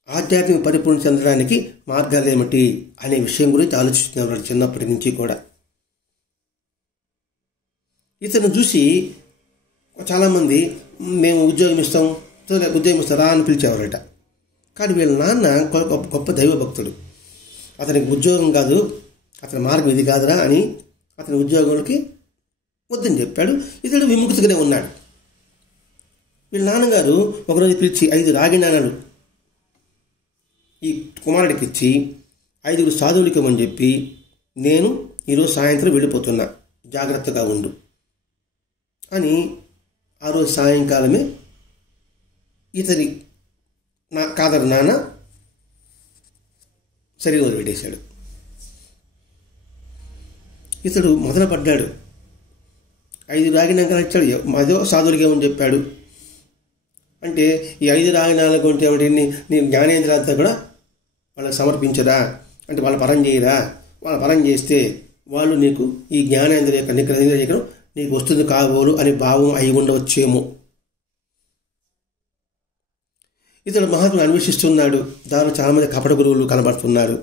ఆధ్యాత్మిక పరిపూర్ణ చెందడానికి మార్గాలు ఏమిటి అనే విషయం గురించి ఆలోచిస్తున్నవాడు చిన్నప్పటి నుంచి కూడా. ఇతను చూసి చాలామంది మేము ఉద్యోగం ఇస్తారా అని పిలిచేవారట. కానీ వీళ్ళ నాన్న గొప్ప దైవభక్తుడు. అతనికి ఉద్యోగం కాదు, అతని మార్గం ఇది కాదురా అని అతని ఉద్యోగానికి వద్దని చెప్పాడు. ఇతడు విముక్తిగానే ఉన్నాడు. వీళ్ళ నాన్నగారు ఒకరోజు పిలిచి 5 రాగి నాణాలు ఈ కుమారుడికి ఇచ్చి 5 సాధువులకి ఇవ్వమని చెప్పి, నేను ఈరోజు సాయంత్రం వెళ్ళిపోతున్నా, జాగ్రత్తగా ఉండు అని ఆ రోజు సాయంకాలమే ఇతని కాదర్ నాన్న శరీరం వదిలిపెట్టేశాడు. ఇతడు మొదలుపడ్డాడు 5 రాగినాక ఇచ్చాడు, అదో సాధువులకి ఏమని చెప్పాడు అంటే ఈ 5 రాగినాలకు ఉంటే ఏమిటి, నీ జ్ఞానేంద్రియాలతో కూడా వాళ్ళకి సమర్పించరా అంటే వాళ్ళ పరం చేయరా, వాళ్ళ పరం చేస్తే వాళ్ళు నీకు ఈ జ్ఞానేంద్రియ యొక్క నిగ్రహం నీకు వస్తుంది కాబోలు అనే భావం అయి ఉండవచ్చేమో. ఇతడు మహాత్ముడు అన్వేషిస్తున్నాడు. దానిలో చాలామంది కపట గురువులు కనబడుతున్నారు.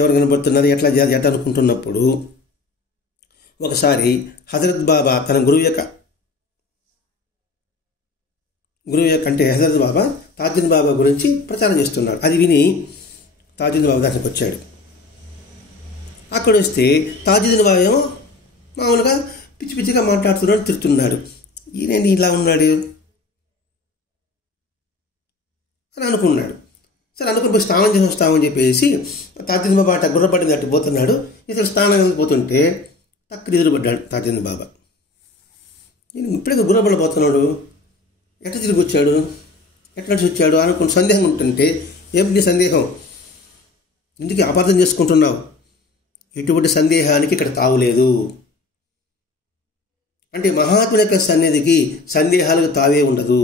ఎవరు కనబడుతున్నారు, ఎట్లా అనుకుంటున్నప్పుడు ఒకసారి హజరత్ బాబా తన గురువు యొక్క అంటే హజరత్ బాబా తాజుద్దీన్ బాబా గురించి ప్రచారం చేస్తున్నాడు. అది విని తాజుద్దీన్ బాబా దగ్గరికి వచ్చాడు. అక్కడ వస్తే తాజుద్దీన్ బాబా ఏమో మామూలుగా పిచ్చి పిచ్చిగా మాట్లాడుతున్నాడు, తిడుతున్నాడు. ఈయనేంటి ఇలా ఉన్నాడు అని అనుకున్నాడు. సరే అనుకుని స్నానం చేసి వస్తామని చెప్పేసి తాజుద్దీన్ బాబా అట్లా గుర్రపడింది అట్టు పోతున్నాడు. ఇతడు స్నానం పోతుంటే టక్కున ఎదురుపడ్డాడు తాజుద్దీన్ బాబా. నేను ఇప్పుడే గుర్రపడిపోతున్నాడు, ఎట్లా తిరిగి వచ్చాడు, ఎట్లా వచ్చాడు అనుకుని సందేహం ఉంటుంటే, ఏమిటి సందేహం, ఇందుకు అపార్థం చేసుకుంటున్నావు, ఎటువంటి సందేహానికి ఇక్కడ తావులేదు అంటే మహాత్ముల యొక్క సన్నిధికి సందేహాలకు తావే ఉండదు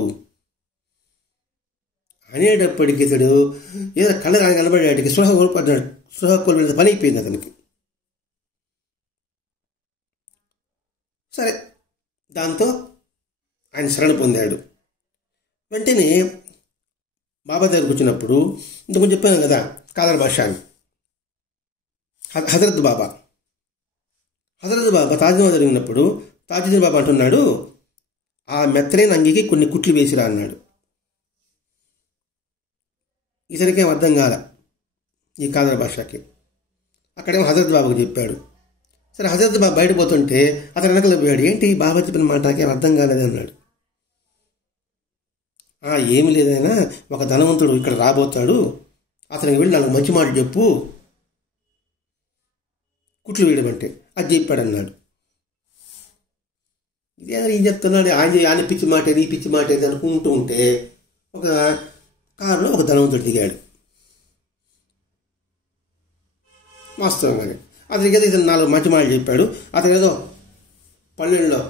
అనేటప్పటికీ ఇతడు ఏదో కళ్ళ కనబడేటికి స్పృహ కోల్పోయిన పని అయిపోయింది అతనికి. సరే దాంతో ఆయన శరణ పొందాడు. వెంటనే బాబా దగ్గరకు వచ్చినప్పుడు ఇంతకుముందు చెప్పాను కదా కాదర్ బాషా అని, హజరత్ బాబా తాజుద్దీన్ జరిగినప్పుడు తాజుద్దీన్ బాబా అంటున్నాడు, ఆ మెత్తలేని అంగికి కొన్ని కుట్లు వేసిరా అన్నాడు. ఇతనికేం అర్థం కాల ఈ కాదర్ బాషాకి. అక్కడేమో హజరత్ బాబాకు చెప్పాడు. సరే హజరత్ బాబా బయట పోతుంటే అతను వెనకలు పోయాడు. ఏంటి బాబా చెప్పిన మాటకేం అర్థం కాలేదు అన్నాడు. ఏమి లేదైనా ఒక ధనవంతుడు ఇక్కడ రాబోతాడు, అతనికి వెళ్ళి నాకు మంచి మాట చెప్పు, కుట్లు వేయడమంటే అది చెప్పాడు అన్నాడు. ఇదేదో ఏం చెప్తున్నాడు, ఆయన పిచ్చి మాట ఏది, ఈ పిచ్చి మాట ఏది అనుకుంటూ ఉంటే ఒక కారులో ఒక ధనవంతుడు దిగాడు. వాస్తవంగానే అతనికి ఏదో ఇతను 4 మంచి మాటలు చెప్పాడు. అతను ఏదో పల్లెల్లో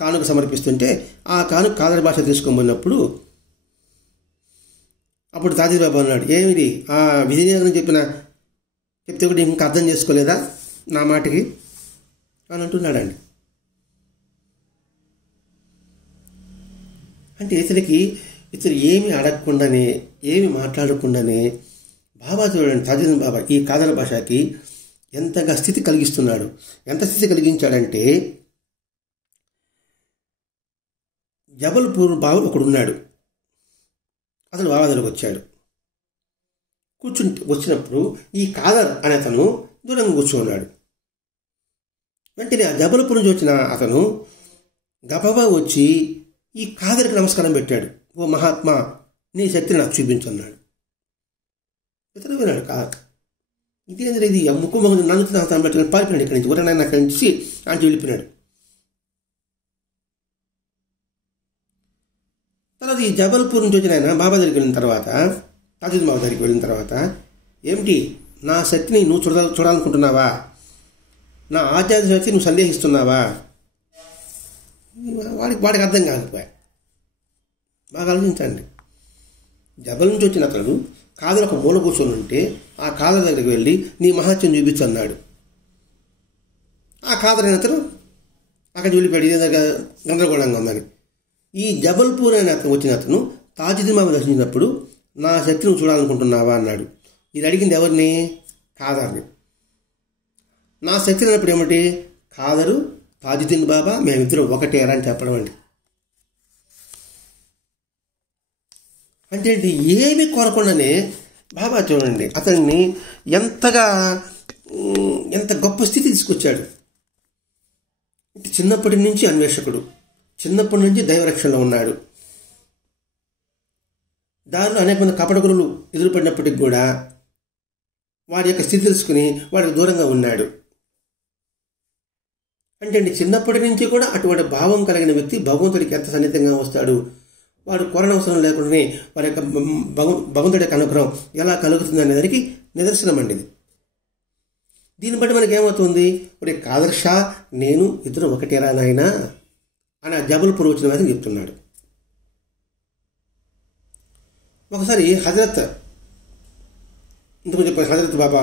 కానుక సమర్పిస్తుంటే ఆ కానుక కాదర్ భాష తీసుకొని పోయినప్పుడు అప్పుడు తాజుద్దీన్ బాబా అన్నాడు, ఏమిటి ఆ విజయనగరం చెప్తే కూడా ఇంకా అర్థం చేసుకోలేదా నా మాటకి అని అంటున్నాడండి. అంటే ఇతను ఏమి అడగకుండానే ఏమి మాట్లాడకుండానే బాబా చూడండి తాజుద్దీన్ బాబా ఈ కాదర్ భాషకి ఎంతగా స్థితి కలిగిస్తున్నాడు. ఎంత స్థితి కలిగించాడంటే జబల్పూర్ బాబు ఒకడున్నాడు, అతను బాబా దగ్గరకు వచ్చాడు. వచ్చినప్పుడు ఈ కాదర్ అనే అతను దూరంగా కూర్చున్నాడు. వెంటనే ఆ జబల్పూర్ నుంచి వచ్చిన అతను గబగబా వచ్చి ఈ కాదర్కి నమస్కారం పెట్టాడు. ఓ మహాత్మా, నీ శక్తిని నాకు చూపించన్నాడు. ఇతను విన్నాడు కాదర్. ఇదేంద్ర ఇది ముక్కు మొహం నన్ను పెట్టుకుని పారిపోయినాడు. ఇక్కడి నుంచి ఊరనైనా అక్కడి నుంచి ఆంటీ వెళ్ళిపోయినాడు. తర్వాత ఈ జబల్పూర్ నుంచి వచ్చిన ఆయన బాబా దగ్గరికి వెళ్ళిన తర్వాత, తాజుద్దీన్ బాబా దగ్గరికి వెళ్ళిన తర్వాత, ఏమిటి నా శక్తిని నువ్వు చూడాలనుకుంటున్నావా, నా ఆధ్యాత్మిక శక్తి నువ్వు సందేహిస్తున్నావా? వాడికి అర్థం కాకపోయా. బాగా ఆలోచించండి. జబల్ నుంచి వచ్చిన అతడు కాదర్ ఒక మూల కూర్చొని ఉంటే ఆ కాదర్ దగ్గరికి వెళ్ళి నీ మహాత్యం చూపించు అన్నాడు. ఆ కాదర్ అయిన అతను అక్కడ వెళ్ళిపోయాడు, ఇదే గందరగోళంగా ఉందని. ఈ జబల్పూర్ అయిన అతను వచ్చిన అతను తాజుద్దీన్ బాబా దర్శించినప్పుడు నా శక్తి నువ్వు చూడాలనుకుంటున్నావా అన్నాడు. ఇది అడిగింది ఎవరిని? కాదర్ని. నా శక్తి అన్నప్పుడు ఏమిటి? కాదరు తాజుద్దీన్ బాబా మేమిద్దరం ఒకటేరా అని చెప్పడం అండి. అంటే ఏమీ కోరకుండానే బాబా చూడండి అతన్ని ఎంత గొప్ప స్థితి తీసుకొచ్చాడు. చిన్నప్పటి నుంచి అన్వేషకుడు, చిన్నప్పటి నుంచి దైవరక్షణలో ఉన్నాడు. దానిలో అనేక మంది కపట గురువులు ఎదురుపడినప్పటికి కూడా వాడి యొక్క స్థితి తెలుసుకుని వాడికి దూరంగా ఉన్నాడు. అంటే చిన్నప్పటి నుంచి కూడా అటువంటి భావం కలిగిన వ్యక్తి భగవంతుడికి ఎంత సన్నిహితంగా వస్తాడు. వాడు కోరనవసరం లేకుండానే వారి యొక్క భగవంతుడి యొక్క అనుగ్రహం ఎలా కలుగుతుంది అనే దానికి నిదర్శనం అండి ఇది. దీన్ని బట్టి మనకి ఏమవుతుంది, ఒరే కాదర్ షా నేను ఇద్దరు ఒకటేరా నాయనా అని ఆ జబల్పూర్ వచ్చిన వారికి చెప్తున్నాడు. ఒకసారి హజరత్, ఇంతకు చెప్పిన హజరత్ బాబా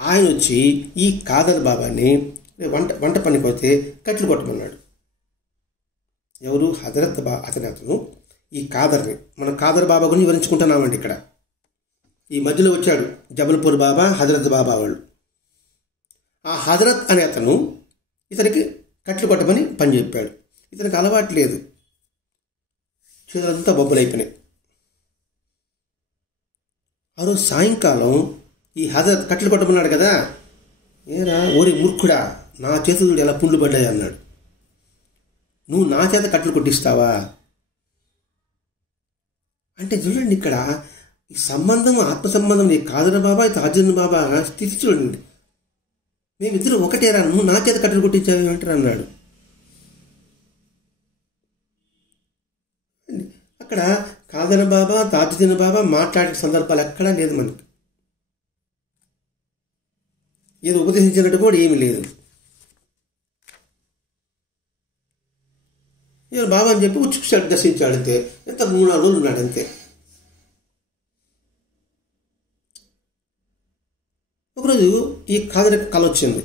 ఆయన వచ్చి ఈ కాదర్ బాబాని వంట పనికి పోతే కట్లు కొట్టమన్నాడు. ఎవరు? హజరత్ అతను ఈ కాదర్ని, మనం కాదర్ బాబా గురించి వివరించుకుంటున్నామండి. ఇక్కడ ఈ మధ్యలో వచ్చాడు జబల్పూర్ బాబా, హజరత్ బాబా వాళ్ళు. ఆ హజరత్ అనే అతను ఇతనికి కట్లు కొట్టమని పని చెప్పాడు. ఇతనికి అలవాటు లేదు, చేతులంతా బొబ్బలైపోయినాయి. ఆ రోజు సాయంకాలం ఈ హజరత్ కట్లు కొట్టమన్నాడు కదా, ఏరా ఓరి మూర్ఖుడా, నా చేతులు ఎలా పుండ్లు పడ్డాయి అన్నాడు. నువ్వు నా చేత కట్లు కొట్టిస్తావా అంటే చూడండి, ఇక్కడ ఈ సంబంధం, ఆత్మ సంబంధం, ఈ కాదర్ బాబా, ఈ తాజుద్దీన్ బాబా స్థితి చూడండి. మేమిద్దరు ఒకటేరా, నువ్వు నా చేత కట్టలు కొట్టించావు అంటారు అన్నాడు. అక్కడ కాదర్ బాబా, తాజుద్దీన్ బాబా మాట్లాడే సందర్భాలు ఎక్కడా లేదు మనకి. ఏదో ఉపదేశించినట్టు కూడా ఏమీ లేదు. నేను బాబా అని చెప్పి ఉచ్చుకు దర్శించాడు అంతే. ఎంత 3-4 రోజులు ఉన్నాడు అంతే. ఒకరోజు ఈ కాదర్ కళ వచ్చింది.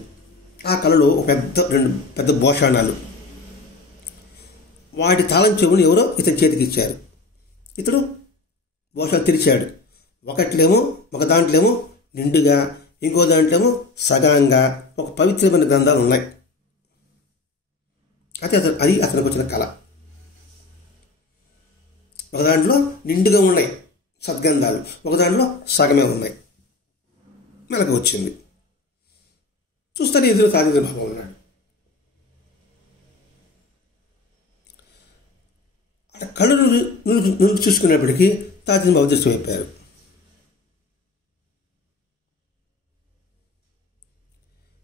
ఆ కళలో ఒక పెద్ద భోషాణాలు, వాటి తాళం చెవుని ఎవరో ఇతని చేతికి ఇచ్చారు. ఇతడు భోషాలు తెరిచాడు. ఒక దాంట్లోమో నిండుగా, ఇంకో దాంట్లోమో సగంగా ఒక పవిత్రమైన గ్రంథాలు ఉన్నాయి. అయితే అది అతనికి వచ్చిన కళ. ఒక దాంట్లో నిండుగా ఉన్నాయి సద్గంధాలు, ఒక దాంట్లో సగమే ఉన్నాయి. మెలకు వచ్చింది. చూస్తానే ఎదురు తాజుద్దీన్ బాబా ఉన్నాడు. అక్కడ కళ్ళు నుండి చూసుకునేప్పటికీ తాజుద్దీన్ బాబా దృష్టి అయిపోయారు.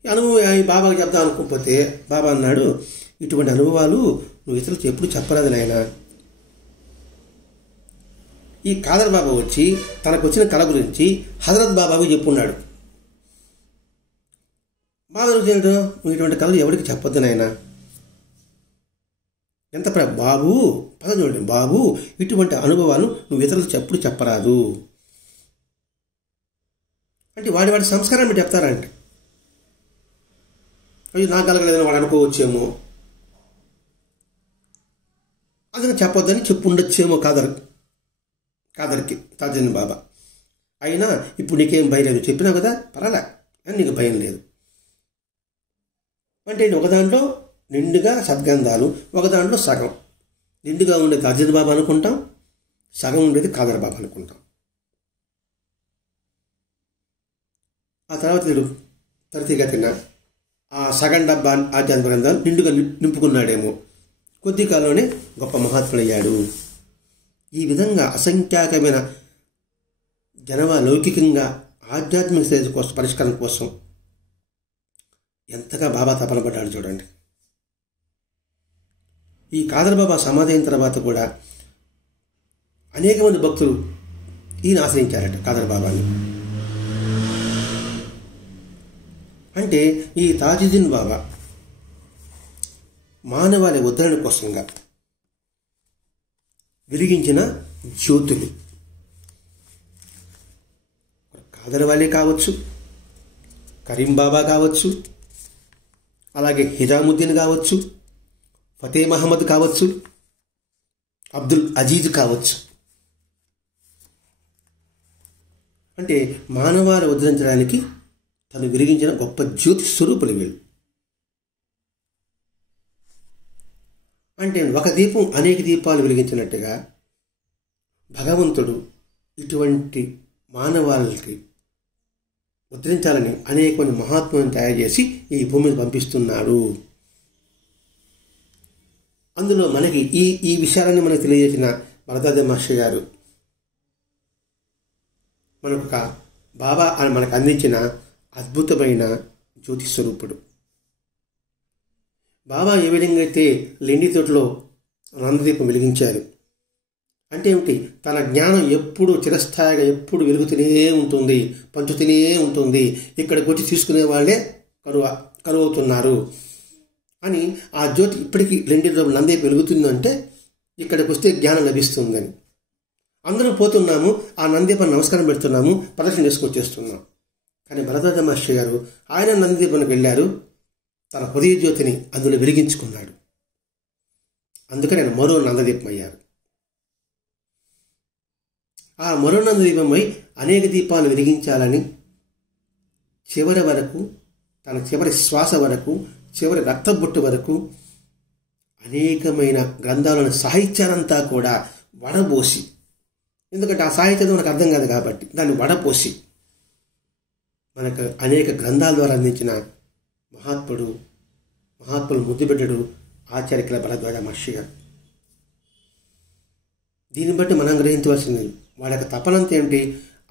ఈ అనుభవం బాబాకి చెప్దాం అనుకోకపోతే బాబా అన్నాడు, ఇటువంటి అనుభవాలు నువ్వు ఇతరులకు ఎప్పుడు చెప్పరాదు నాయన. ఈ కాదర్ బాబా వచ్చి తనకు వచ్చిన కళ గురించి హజరత్ బాబాకు చెప్పున్నాడు. బాబా చేయడు, నువ్వు ఇటువంటి కళలు ఎవరికి చెప్పొద్దు నాయన. ఎంత బాబు పదం చూడండి, బాబు ఇటువంటి అనుభవాలు నువ్వు ఇతరులకు ఎప్పుడు చెప్పరాదు అంటే వాడి సంస్కారం మీరు చెప్తారంటే, అవి నాకు కలగలేదని వాడు అనుకోవచ్చేమో, అందుకని చెప్పొద్దని చెప్పుండొచ్చేమో కాదర్కి తాజుద్దీన్ బాబా. అయినా ఇప్పుడు నీకేం భయం లేదు, చెప్పినావు కదా పర్వాలే అని నీకు భయం లేదు అంటే, ఒక దాంట్లో నిండుగా సద్గంధాలు, ఒక దాంట్లో సగం. నిండుగా ఉండేది తాజుద్దీన్ బాబా అనుకుంటాం, సగం ఉండేది కాదర్ బాబా అనుకుంటాం. ఆ తర్వాత వీడు తరతిగతిన ఆ సగం డబ్బా ఆధ్యాత్మిక గ్రంథాలు నిండుగా నింపుకున్నాడేమో. కొద్ది కాలంలోనే గొప్ప మహాత్ముడయ్యాడు. ఈ విధంగా అసంఖ్యాకమైన లౌకికంగా ఆధ్యాత్మిక స్థితి కోసం, పరిష్కారం కోసం ఎంతగా బాబా తపన పడ్డాడు చూడండి. ఈ కాదర్ బాబా సమాధి అయిన తర్వాత కూడా అనేక మంది భక్తులు ఈయన ఆశ్రయించారట కాదర్ బాబాని. అంటే ఈ తాజుద్దీన్ బాబా మానవాళి ఉద్ధరణ కోసంగా వెలిగించిన జ్యోతులు. కాదర్ వాలీ కావచ్చు, కరీం బాబా కావచ్చు, అలాగే హిజాముద్దీన్ కావచ్చు, ఫతే మహమ్మద్ కావచ్చు, అబ్దుల్ అజీజ్ కావచ్చు. అంటే మానవాళి ఉద్ధరించడానికి తను వెలిగించిన గొప్ప జ్యోతి స్వరూపులు వీళ్ళు. అంటే ఒక దీపం అనేక దీపాలు వెలిగించినట్టుగా భగవంతుడు ఇటువంటి మానవాళికి ఉద్ధరించాలని అనేక మంది మహాత్ములను తయారు చేసి ఈ భూమి మీద పంపిస్తున్నాడు. అందులో మనకి ఈ విషయాలన్నీ మనకు తెలియజేసిన భరద్వాజ మహర్షి గారు మనకు బాబా అని మనకు అందించిన అద్భుతమైన జ్యోతి స్వరూపుడు. బాబా ఏ విధంగా అయితే లెండి తోటలో నందదీపం వెలిగించారు, అంటే ఏమిటి? తన జ్ఞానం ఎప్పుడు చిరస్థాయిగా ఎప్పుడు వెలుగుతూనే ఉంటుంది, పంచుతూనే ఉంటుంది. ఇక్కడికి వచ్చి తీసుకునే వాళ్ళే కరువవుతున్నారు అని ఆ జ్యోతి ఇప్పటికీ 2 రోజులు నందేపు వెలుగుతుందంటే ఇక్కడికి వస్తే జ్ఞానం లభిస్తుందని. అందరూ పోతున్నాము, ఆ నందీపం నమస్కారం పెడుతున్నాము, ప్రదర్శన చేసుకొచ్చేస్తున్నాం. కానీ భరద్వాజ మహర్షి గారు ఆయన నందీపానికి వెళ్ళారు, తన హృదయ జ్యోతిని అందులో వెలిగించుకున్నాడు. అందుకని ఆయన మరో నందదీపం అయ్యారు. ఆ మరో నందదీపమై అనేక దీపాలు వెలిగించాలని చివరి వరకు, తన చివరి శ్వాస వరకు, చివరి రక్తబొట్టు వరకు అనేకమైన గ్రంథాలను, సాహిత్యానంతా కూడా వడబోసి, ఎందుకంటే ఆ సాహిత్యం మనకు అర్థం కాదు కాబట్టి దాన్ని వడపోసి మనకు అనేక గ్రంథాల ద్వారా అందించిన మహాత్ములు ముద్దుబిడ్డడు ఆచార్య భరద్వాజ మహర్షి గారు. దీన్ని బట్టి మనం గ్రహించవలసింది వాళ్ళ యొక్క తపనంతా ఏమిటి?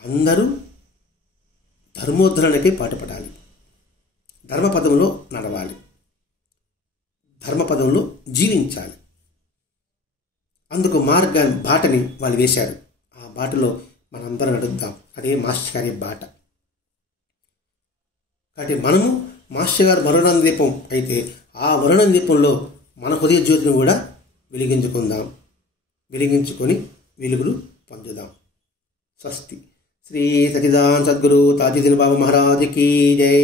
అందరూ ధర్మోద్ధరణకి పాటుపడాలి, ధర్మపదంలో నడవాలి, ధర్మపదంలో జీవించాలి. అందుకు బాటని వాళ్ళు వేశారు. ఆ బాటలో మనందరం నడుద్దాం. అదే మాస్టర్ గారి బాట. కాబట్టి మనము మాస్టర్ గారు మరుణాన దీపం అయితే ఆ మరుణాన దీపంలో మన హృదయ జ్యోతిని కూడా వెలిగించుకుందాం, వెలిగించుకొని వెలుగులు పొందుదాం. స్వస్తి. శ్రీ సచ్చిదానంద సద్గురు తాజుద్దీన్ బాబా మహారాజ్ కీ జై.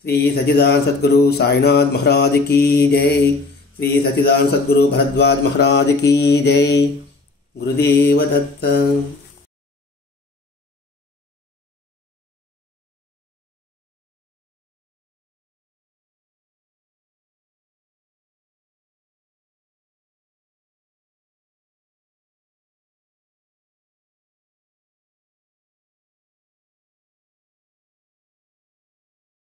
శ్రీ సచ్చిదానంద సద్గురు సాయినాథ్ మహారాజ్ కీ జై. శ్రీ సచ్చిదానంద సద్గురు భరద్వాజ్ మహారాజ్ కీ జై. గురుదేవ దత్త.